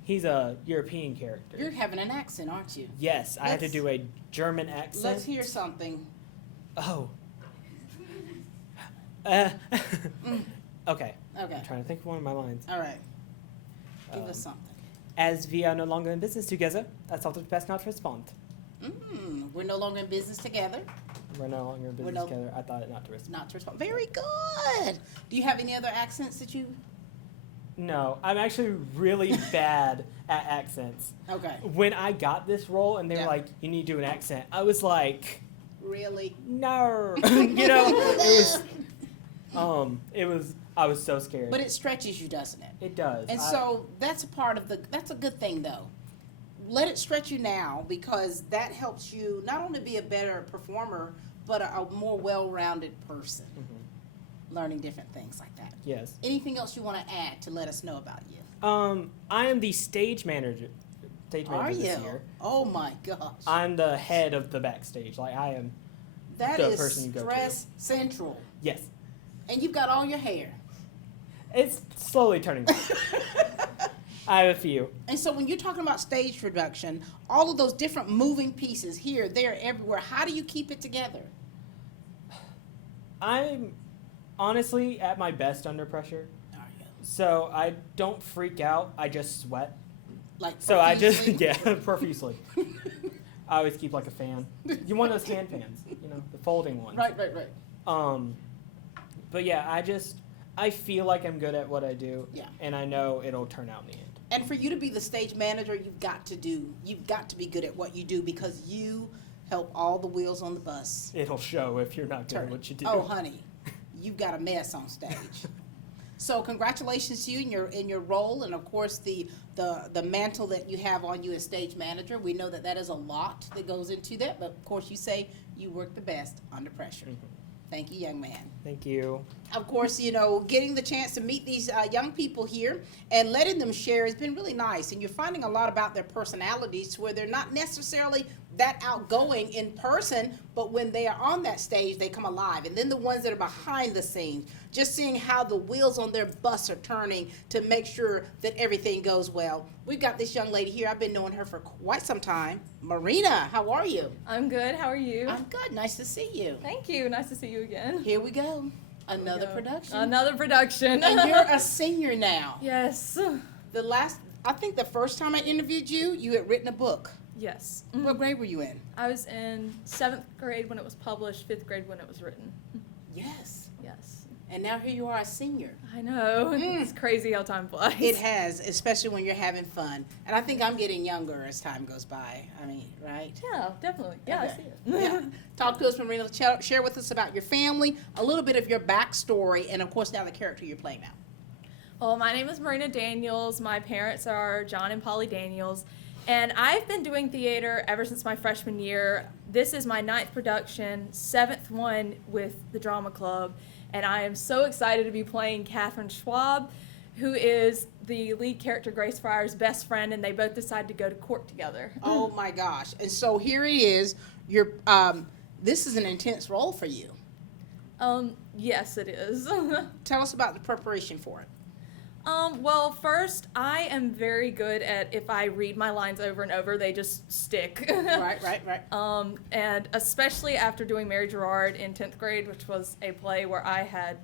He's a European character. You're having an accent, aren't you? Yes, I had to do a German accent. Let's hear something. Oh. Okay. Okay. I'm trying to think of one of my lines. All right. Give us something. As we are no longer in business together, I thought it best not to respond. We're no longer in business together. We're no longer in business together. I thought it not to respond. Not to respond. Very good. Do you have any other accents that you? No, I'm actually really bad at accents. Okay. When I got this role and they were like, you need to do an accent, I was like, really? No. I was so scared. But it stretches you, doesn't it? It does. And so that's a part of that's a good thing though. Let it stretch you now, because that helps you not only be a better performer, but a more well-rounded person. Learning different things like that. Yes. Anything else you want to add to let us know about you? I am the stage manager. Are you? This year. Oh my gosh. I'm the head of the backstage. Like I am. That the is person you go stress to. central. Yes. And you've got all your hair. It's slowly turning back. I have a few. And so when you're talking about stage production, all of those different moving pieces here, there, everywhere, how do you keep it together? I'm honestly at my best under pressure. Are you? So I don't freak out. I just sweat. Like So I just, profusely? profusely. I always keep like a fan. You want those hand fans, the folding ones. Right. But yeah, I feel like I'm good at what I do. Yeah. And I know it'll turn out in the end. And for you to be the stage manager, you've got to be good at what you do, because you help all the wheels on the bus It'll show if you're not good at what you do. Oh, honey, you've got a mess on stage. So congratulations to you in your role, and of course the mantle that you have on you as stage manager. We know that is a lot that goes into that, but of course you say you work the best under pressure. Thank you, young man. Thank you. Of course, getting the chance to meet these young people here and letting them share has been really nice. And you're finding a lot about their personalities, where they're not necessarily that outgoing in person, but when they are on that stage, they come alive. And then the ones that are behind the scenes, just seeing how the wheels on their bus are turning to make sure that everything goes well. We've got this young lady here. I've been knowing her for quite some time. Marina, how are you? I'm good. How are you? I'm good. Nice to see you. Thank you. Nice to see you again. Here we go. Another production. Another production. And you're a senior now. Yes. I think the first time I interviewed you, you had written a book. Yes. What grade were you in? I was in 7th grade when it was published, 5th grade when it was written. Yes. Yes. And now here you are, a senior. I know. It's crazy how time flies. It has, especially when you're having fun. And I think I'm getting younger as time goes by. I mean, right? Yeah, definitely. Yeah, Okay. I see it. Yeah. Talk to us, Marina. Share with us about your family, a little bit of your backstory, and of course now the character you're playing now. Well, my name is Marina Daniels. My parents are John and Polly Daniels. And I've been doing theater ever since my freshman year. This is my 9th production, 7th one with the drama club. And I am so excited to be playing Catherine Schwab, who is the lead character, Grace Fryer's best friend, and they both decide to go to court together. Oh my gosh. And so here it is. This is an intense role for you. Yes, it is. Tell us about the preparation for it. Well, first, I am very good at, if I read my lines over and over, they just stick. Right. And especially after doing Mary Gerard in 10th grade, which was a play where I had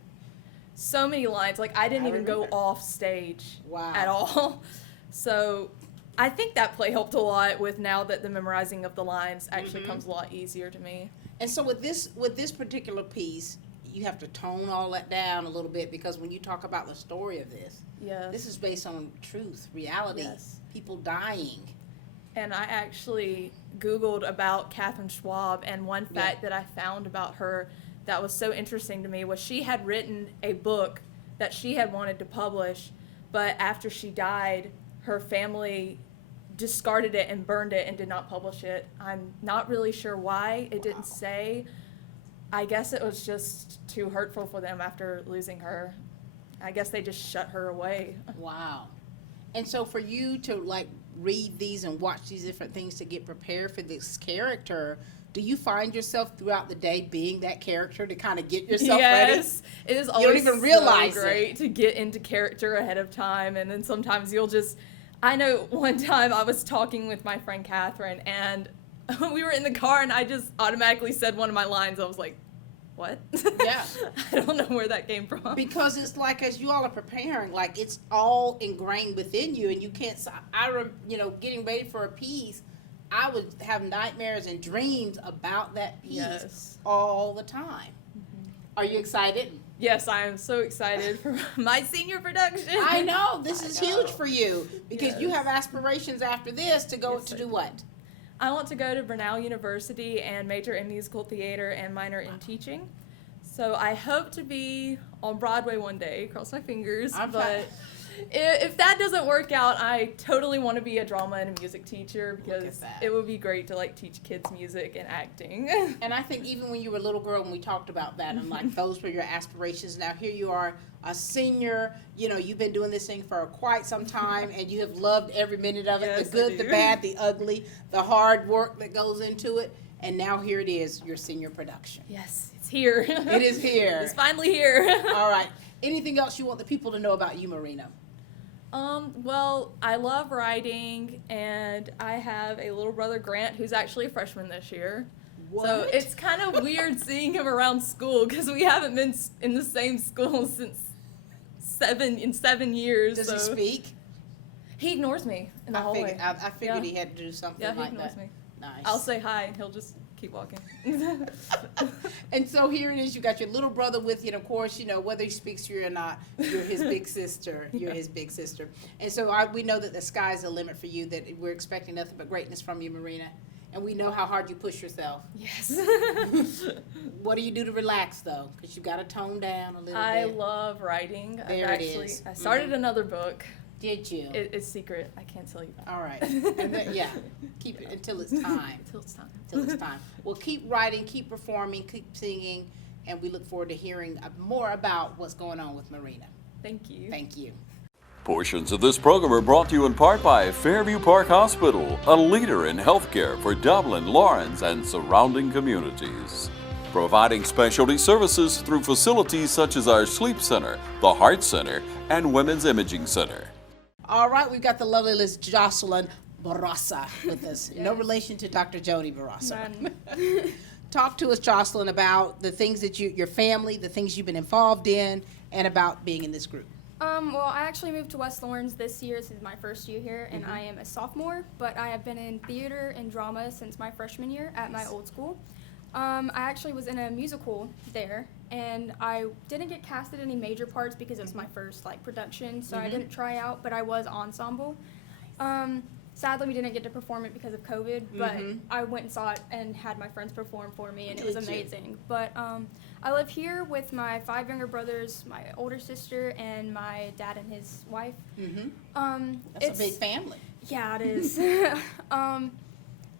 so many lines, like I didn't even go off stage at all. So I think that play helped a lot with now that the memorizing of the lines actually comes a lot easier to me. And so with this particular piece, you have to tone all that down a little bit, because when you talk about the story of this, Yes. this is based on truth, reality, people dying. and I actually Googled about Catherine Schwab, and one fact that I found about her that was so interesting to me was she had written a book that she had wanted to publish, but after she died, her family discarded it and burned it and did not publish it. I'm not really sure why. It didn't say. I guess it was just too hurtful for them after losing her. I guess they just shut her away. Wow. And so for you to like read these and watch these different things to get prepared for this character, do you find yourself throughout the day being that character to kind of get yourself ready? Yes, it is You always don't even realize so great to get into character ahead of time, and then sometimes you'll just. I know one time I was talking with my friend Catherine, and we were in the car, and I just automatically said one of my lines. I was like, "What?" Yeah. I don't know where that came from. Because it's like as you all are preparing, like it's all ingrained within you, and you can't. Getting ready for a piece, I would have nightmares and dreams about that piece all the time. Are you excited? Yes, I am so excited for my senior production. I know this is huge for you because you have aspirations after this to go to do what? I want to go to Brenau University and major in musical theater and minor in teaching. So I hope to be on Broadway one day, cross my fingers. But if that doesn't work out, I totally want to be a drama and a music teacher because it would be great to like teach kids music and acting. And I think even when you were a little girl, when we talked about that, I'm like, those were your aspirations. Now here you are, a senior. You know, you've been doing this thing for quite some time, and you have loved every minute of it. Yes, the good, I the do. bad, the ugly, the hard work that goes into it. And now here it is, your senior production. Yes, it's here. It is here. It's finally here. All right. Anything else you want the people to know about you, Marina? Well, I love writing, and I have a little brother, Grant, who's actually a freshman this year. What? So it's kind of weird seeing him around school because we haven't been in the same school since 7 years. Does he speak? He ignores me in the hallway. I figured he had to do something Yeah, he like ignores that. me. Nice. I'll say hi, and he'll just keep walking. And so here it is. You got your little brother with you, and of course, you know whether he speaks to you or not, you're his big sister. You're his big sister. And so we know that the sky's the limit for you. That we're expecting nothing but greatness from you, Marina. And we know how hard you push yourself. Yes. What do you do to relax though? Because you got to tone down a little I bit. love writing. There it is. I started another book. Did you? It's secret. I can't tell you about it. All right. And then, yeah. Keep it until it's time. Until it's time. Till it's time. Well, keep writing, keep performing, keep singing, and we look forward to hearing more about what's going on with Marina. Thank you. Thank you. Portions of this program are brought to you in part by Fairview Park Hospital, a leader in healthcare for Dublin, Lawrence, and surrounding communities. Providing specialty services through facilities such as our Sleep Center, the Heart Center, and Women's Imaging Center. All right, we've got the lovely Liz Jocelyn Barraza with us. No relation to Dr. Jody Barraza. Talk to us, Jocelyn, about the things that your family, the things you've been involved in, and about being in this group. Well, I actually moved to West Lawrence this year. This is my first year here, and I am a sophomore, but I have been in theater and drama since my freshman year at my old school. I actually was in a musical there, and I didn't get cast in any major parts because it was my first production, so I didn't try out, but I was ensemble. Sadly, we didn't get to perform it because of COVID, but I went and saw it and had my friends perform for me, and it was amazing. But I live here with my 5 younger brothers, my older sister, and my dad and his wife. That's a big family. Yeah, it is.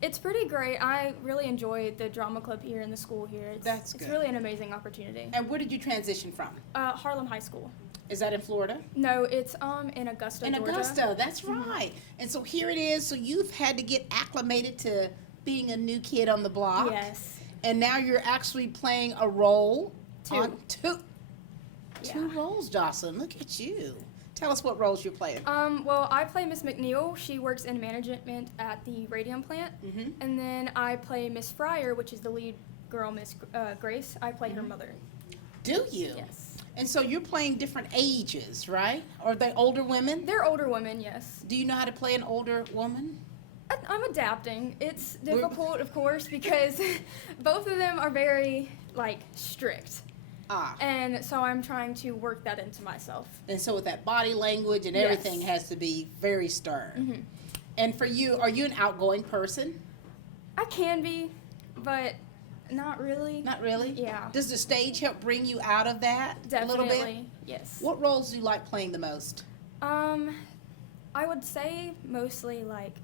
It's pretty great. I really enjoy the drama club here in the school here. It's really an amazing opportunity. And where did you transition from? Harlem High School. Is that in Florida? No, it's in Augusta, In Georgia. Augusta, that's right. And so here it is. So you've had to get acclimated to being a new kid on the block. Yes. And now you're actually playing a role. Two. Two roles, Jocelyn. Look at you. Tell us what roles you're playing. Well, I play Miss McNeil. She works in management at the radium plant. And then I play Miss Fryer, which is the lead girl, Miss Grace. I play her mother. Do you? Yes. And so you're playing different ages, right? Are they older women? They're older women, yes. Do you know how to play an older woman? I'm adapting. It's difficult, of course, because both of them are very, strict. And so I'm trying to work that into myself. And so with that body language and everything has to be very stern. And for you, are you an outgoing person? I can be, but not really. Not really? Yeah. Does the stage help bring you out of that a little bit? Definitely. Yes. What roles do you like playing the most? I would say mostly like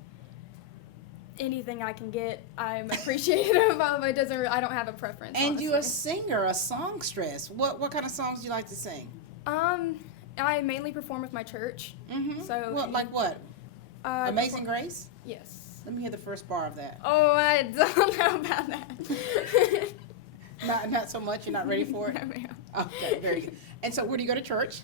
anything I can get, I'm appreciative of. It doesn't. I don't have a preference. And you're a honestly. singer, a songstress. What kind of songs do you like to sing? I mainly perform with my church. Mm-hmm. So What, like what? Amazing perform- Grace? Yes. Let me hear the first bar of that. Oh, I don't know about that. Not so much. You're not ready for it. No, ma'am. Okay, very good. And so, where do you go to church?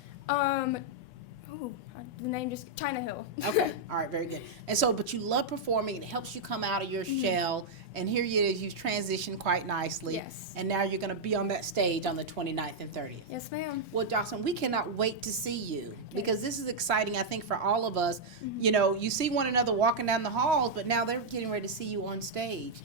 The name just China Hill. Okay, all right, very good. And so, but you love performing. It helps you come out of your shell. And here you is, you transition quite nicely. Yes. And now you're going to be on that stage on the 29th and 30th. Yes, ma'am. Well, Jocelyn, we cannot wait to see you because this is exciting, I think, for all of us. You know, you see one another walking down the halls, but now they're getting ready to see you on stage,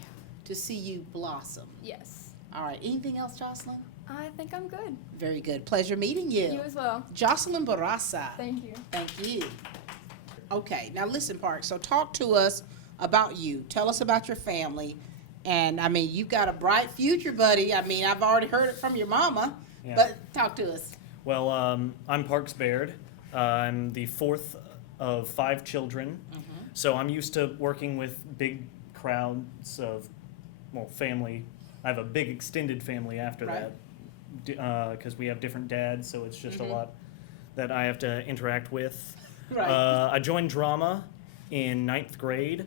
to see you blossom. Yes. All right, anything else, Jocelyn? I think I'm good. Very good. Pleasure meeting you. You as well. Jocelyn Barraza. Thank you. Thank you. Okay, now listen, Park. So talk to us about you. Tell us about your family. And, I mean, you've got a bright future, buddy. I mean, I've already heard it from your mama. Yeah. But talk to us. Well, I'm Parks Baird. I'm the fourth of 5 children. So I'm used to working with big crowds of, well, family. I have a big extended family after Right. that because we have different dads, so it's just a lot that I have to interact with. Right. I joined drama in 9th grade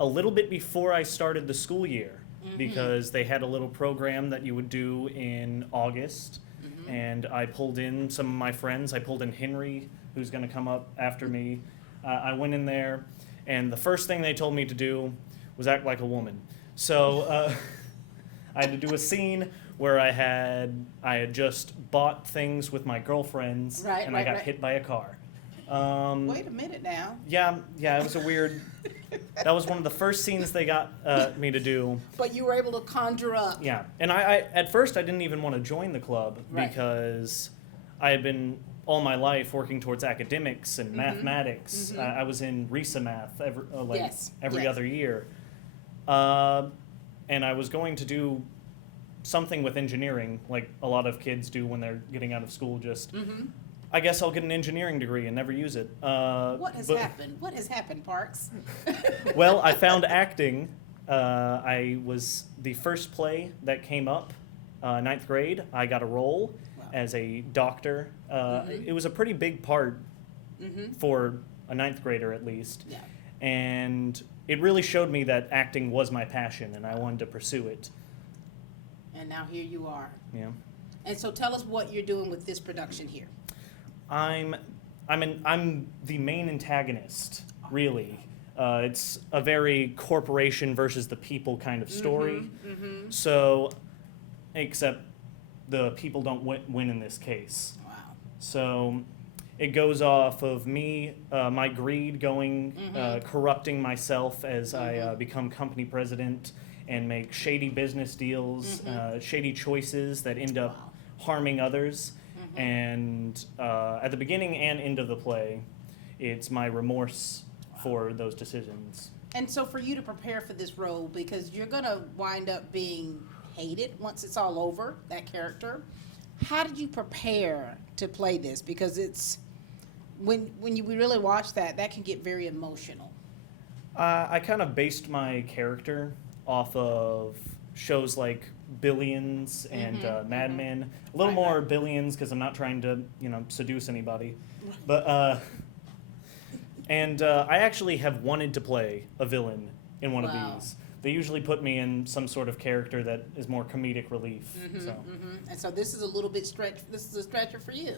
a little bit before I started the school year because they had a little program that you would do in August. And I pulled in some of my friends. I pulled in Henry, who's going to come up after me. I went in there, and the first thing they told me to do was act like a woman. So I had to do a scene where I had just bought things with my girlfriends, Right, and I got right. hit by a car. Wait a minute now. Yeah, it was a weird. That was one of the first scenes they got me to do. But you were able to conjure up. Yeah, and I at first I didn't even want to join the club Right. because I had been all my life working towards academics and mathematics. I was in RESA math every Yes, other year, and I was going to do something with engineering, like a lot of kids do when they're getting out of school. Just I guess I'll get an engineering degree and never use it. What has happened? What has happened, Parks? Well, I found acting. I was the first play that came up, 9th grade. I got a role as a doctor. It was a pretty big part for a 9th grader, at least. Yeah. And it really showed me that acting was my passion, and I wanted to pursue it. And now here you are. Yeah. And so tell us what you're doing with this production here. I'm the main antagonist, really. It's a very corporation versus the people kind of story. So, except the people don't win in this case. Wow. So, it goes off of me, my greed going, corrupting myself as I become company president and make shady business deals, shady choices that end up harming others. And at the beginning and end of the play, it's my remorse for those decisions. And so for you to prepare for this role, because you're going to wind up being hated once it's all over, that character, how did you prepare to play this? Because it's, when we really watch that can get very emotional. I kind of based my character off of shows like Billions and Mad Men. A little more Billions because I'm not trying to, seduce anybody. But and I actually have wanted to play a villain in one of these. They usually put me in some sort of character that is more comedic relief. And so this is a little bit this is a stretcher for you.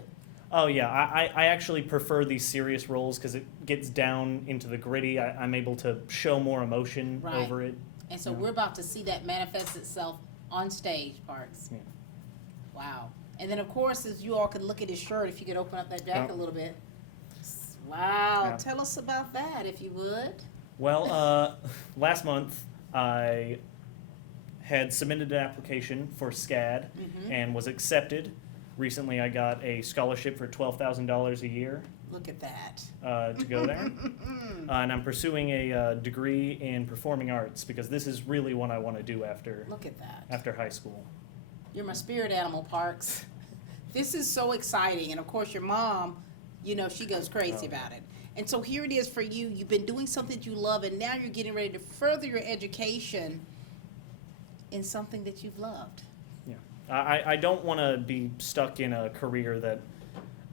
Oh yeah, I actually prefer these serious roles because it gets down into the gritty. I'm able to show more emotion over it. And so we're about to see that manifest itself on stage, Parks. Yeah. Wow. And then, of course, as you all can look at his shirt, if you could open up that jacket a little bit. Wow. Yeah. Tell us about that, if you would. Well, last month I had submitted an application for SCAD and was accepted. Recently I got a scholarship for $12,000 a year Look at that. To go there. And I'm pursuing a degree in performing arts because this is really what I want to do after Look at that. after high school. You're my spirit animal, Parks. This is so exciting. And of course, your mom, you know, she goes crazy about it. And so here it is for you. You've been doing something you love, and now you're getting ready to further your education in something that you've loved. Yeah. I don't want to be stuck in a career that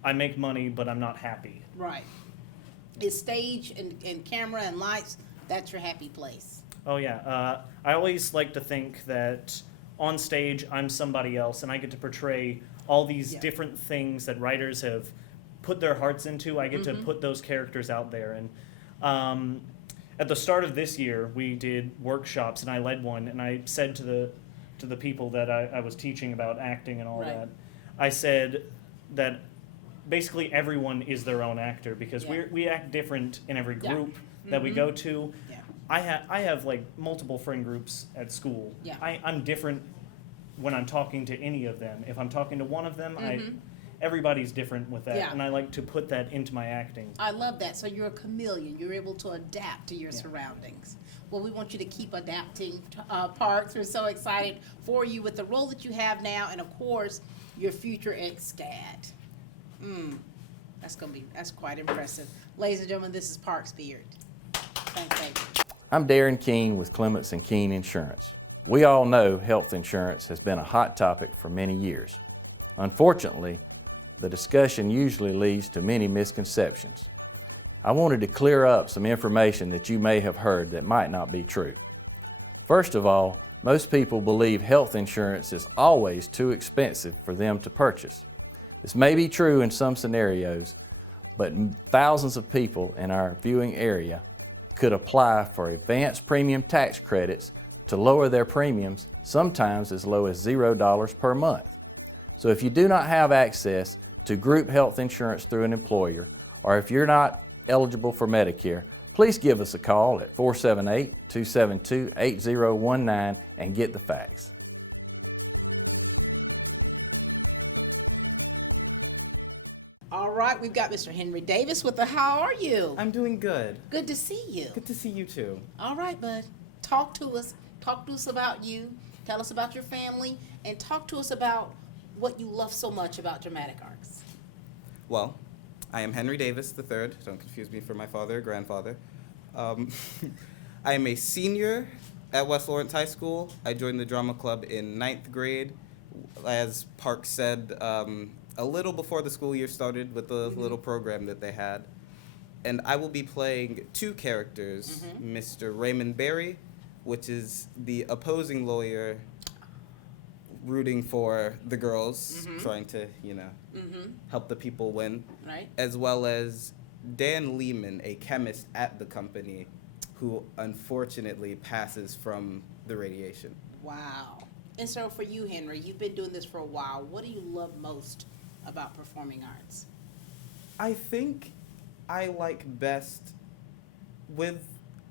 I make money, but I'm not happy. Right. Is stage and camera and lights, that's your happy place? Oh, yeah. I always like to think that on stage, I'm somebody else, and I get to portray all these different things that writers have put their hearts into. I get to put those characters out there. And at the start of this year, we did workshops, and I led one, and I said to the people that I was teaching about acting and all that, I said that basically everyone is their own actor because we act different in every group that we go to. Yeah. I have like multiple friend groups at school. Yeah. I'm different when I'm talking to any of them. If I'm talking to one of them, everybody's different with that, and I like to put that into my acting. I love that. So you're a chameleon. You're able to adapt to your surroundings. Well, we want you to keep adapting, Parks. We're so excited for you with the role that you have now, and of course, your future ex-dad. That's quite impressive. Ladies and gentlemen, this is Parks Beard. Thanks, baby. I'm Darren Keene with Clements & Keene Insurance. We all know health insurance has been a hot topic for many years. Unfortunately, the discussion usually leads to many misconceptions. I wanted to clear up some information that you may have heard that might not be true. First of all, most people believe health insurance is always too expensive for them to purchase. This may be true in some scenarios, but thousands of people in our viewing area could apply for advanced premium tax credits to lower their premiums, sometimes as low as $0 per month. So if you do not have access to group health insurance through an employer, or if you're not eligible for Medicare, please give us a call at 478-272-8019 and get the facts. All right, we've got Mr. Henry Davis with the How Are You? I'm doing good. Good to see you. Good to see you too. All right, bud. Talk to us. Talk to us about you. Tell us about your family, and talk to us about what you love so much about dramatic arts. Well, I am Henry Davis III. Don't confuse me for my father or grandfather. I am a senior at West Lawrence High School. I joined the drama club in 9th grade. As Park said, a little before the school year started with the little program that they had. And I will be playing two characters, Mr. Raymond Berry, which is the opposing lawyer rooting for the girls, trying to, help the people win, Right. as well as Dan Lehman, a chemist at the company, who unfortunately passes from the radiation. Wow. And so for you, Henry, you've been doing this for a while. What do you love most about performing arts? I think I like best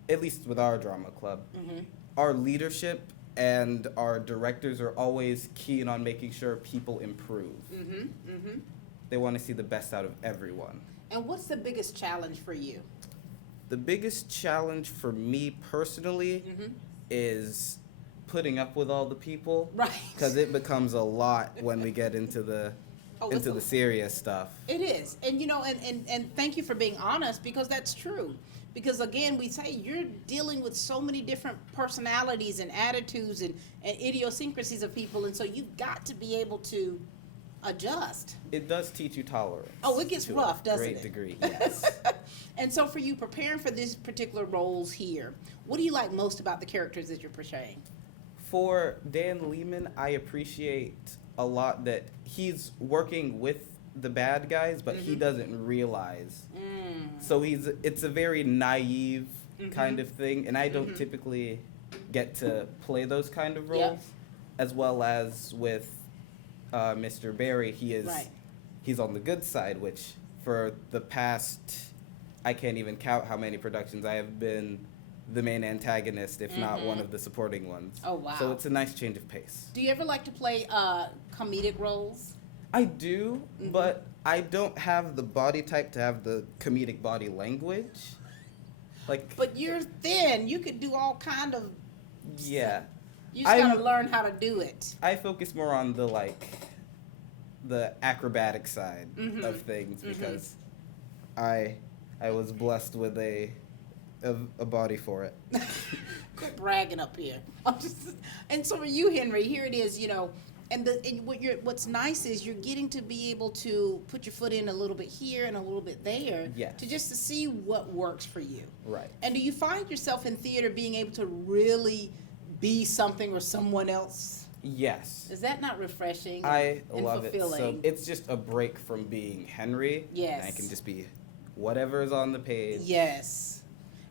at least with our drama club, our leadership and our directors are always keen on making sure people improve. They want to see the best out of everyone. And what's the biggest challenge for you? The biggest challenge for me personally is putting up with all the people. Right. Because it becomes a lot when we get into the serious stuff. It is. And and thank you for being honest, because that's true. Because again, we say you're dealing with so many different personalities and attitudes and idiosyncrasies of people, and so you've got to be able to adjust. It does teach you tolerance. Oh, it gets rough, doesn't it? To a great degree, yes. And so for you, preparing for these particular roles here, what do you like most about the characters that you're portraying? For Dan Lehman, I appreciate a lot that he's working with the bad guys, but he doesn't realize. So it's a very naive kind of thing, and I don't typically get to play those kind of roles. As well as with Mr. Barry, he's on the good side, which for the past, I can't even count how many productions I have been the main antagonist, if not one of the supporting ones. Oh, wow. So it's a nice change of pace. Do you ever like to play comedic roles? I do, but I don't have the body type to have the comedic body language. Like, But you're thin. You could do all kind of. yeah. You just gotta learn how to do it. I focus more on the acrobatic side of things because I was blessed with a body for it. Quit bragging up here. And so for you, Henry, here it is, and what's nice is you're getting to be able to put your foot in a little bit here and a little bit there to see what works for you. Right. And do you find yourself in theater being able to really be something or someone else? Yes. Is that not refreshing I and love fulfilling? it. So it's just a break from being Henry. Yes. And I can just be whatever is on the page. Yes.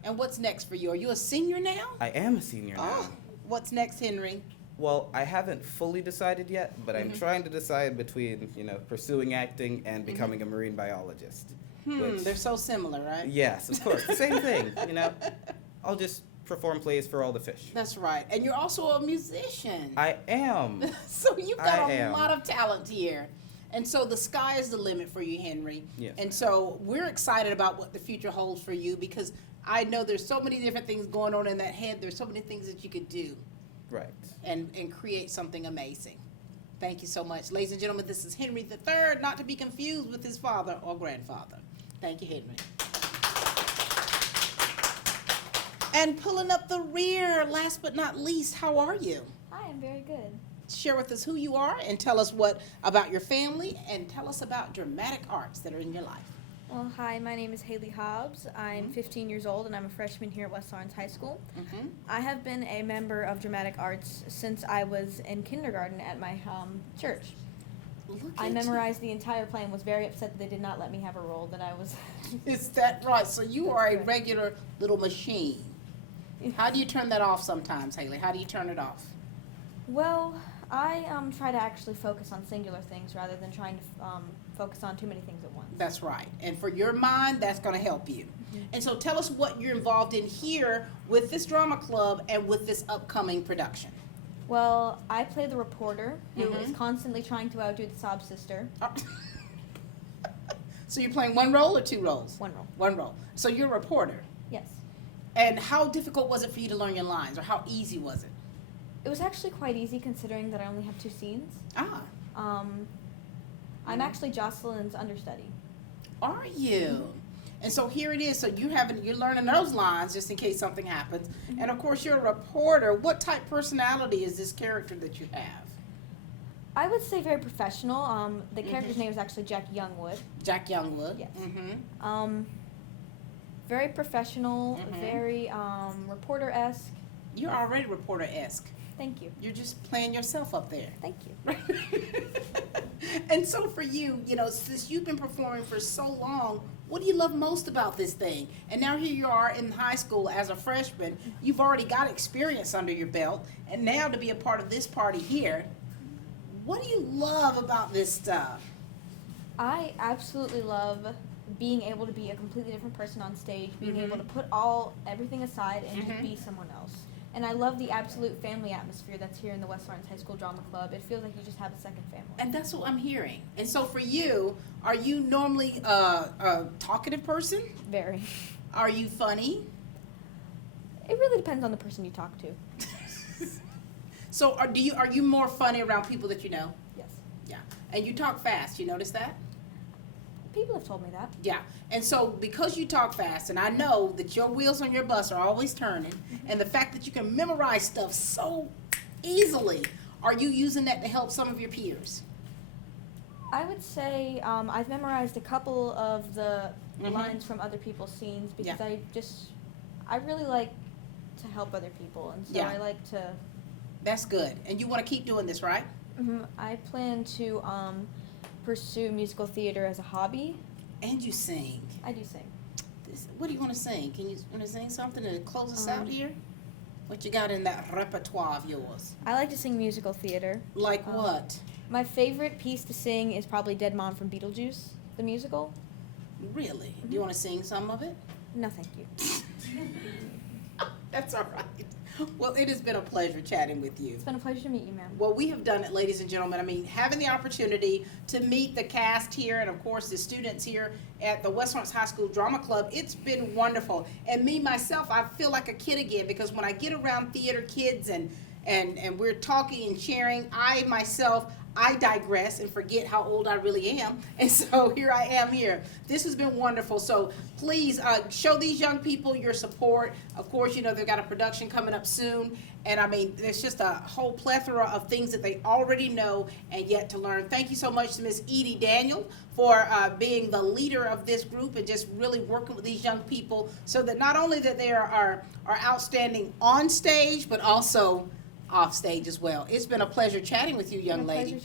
And what's next for you? Are you a senior now? I am a senior now. Oh, what's next, Henry? Well, I haven't fully decided yet, but I'm trying to decide between, pursuing acting and becoming a marine biologist. They're so similar, right? Yes, of course. The same thing, I'll just perform plays for all the fish. That's right. And you're also a musician. I am. So you've got a lot of talent here. And so the sky is the limit for you, Henry. Yes, and so we're excited about what the future holds for you because I know there's so many different things going on in that head. There's so many things that you could do. Right. And create something amazing. Thank you so much. Ladies and gentlemen, this is Henry III, not to be confused with his father or grandfather. Thank you, Henry. And pulling up the rear, last but not least, how are you? Hi, I'm very good. Share with us who you are and tell us what about your family and tell us about dramatic arts that are in your life. Well, hi, my name is Kaylie Hobbs. I'm 15 years old and I'm a freshman here at West Lawrence High School. I have been a member of dramatic arts since I was in kindergarten at my church. I memorized the entire play and was very upset that they did not let me have a role that I was. Is that right? So you are a regular little machine. How do you turn that off sometimes, Kaylie? How do you turn it off? Well, I try to actually focus on singular things rather than trying to focus on too many things at once. That's right. And for your mind, that's going to help you. And so tell us what you're involved in here with this drama club and with this upcoming production. Well, I play the reporter who is constantly trying to outdo the sob sister. So you're playing one role or two roles? One role. One role. So you're a reporter. Yes. And how difficult was it for you to learn your lines, or how easy was it? It was actually quite easy considering that I only have 2 scenes. I'm actually Jocelyn's understudy. Are you? And so here it is. So you're learning those lines just in case something happens. And of course, you're a reporter. What type personality is this character that you have? I would say very professional. The character's name is actually Jack Youngwood. Jack Youngwood. Yes. Very professional, very reporter-esque. You're already reporter-esque. Thank you. You're just playing yourself up there. Thank you. And so for you, since you've been performing for so long, what do you love most about this thing? And now here you are in high school as a freshman. You've already got experience under your belt. And now to be a part of this party here, what do you love about this stuff? I absolutely love being able to be a completely different person on stage, being able to put everything aside and just be someone else. And I love the absolute family atmosphere that's here in the West Lawrence High School Drama Club. It feels like you just have a second family. And that's what I'm hearing. And so for you, are you normally a talkative person? Very. Are you funny? It really depends on the person you talk to. So are you more funny around people that you know? Yes. Yeah. And you talk fast, you notice that? People have told me that. Yeah. And so because you talk fast, and I know that your wheels on your bus are always turning, and the fact that you can memorize stuff so easily, are you using that to help some of your peers? I would say I've memorized a couple of the lines from other people's scenes because I really like to help other people, and so I like to. That's good. And you want to keep doing this, right? I plan to pursue musical theater as a hobby. And you sing. I do sing. What do you want to sing? Can you want to sing something to close us out here? What you got in that repertoire of yours? I like to sing musical theater. Like what? My favorite piece to sing is probably Dead Mom from Beetlejuice, the musical. Really? Do you want to sing some of it? No, thank you. That's all right. Well, it has been a pleasure chatting with you. It's been a pleasure to meet you, ma'am. Well, we have done it, ladies and gentlemen. I mean, having the opportunity to meet the cast here and, of course, the students here at the West Lawrence High School Drama Club, it's been wonderful. And me, myself, I feel like a kid again, because when I get around theater kids and we're talking and sharing, I digress and forget how old I really am. And so here I am here. This has been wonderful. So please show these young people your support. Of course, you know, they've got a production coming up soon. And I mean, there's just a whole plethora of things that they already know and yet to learn. Thank you so much to Ms. Edie Daniel for being the leader of this group and just really working with these young people so that not only that they are outstanding on stage, but also off stage as well. It's been a pleasure chatting with you, young lady.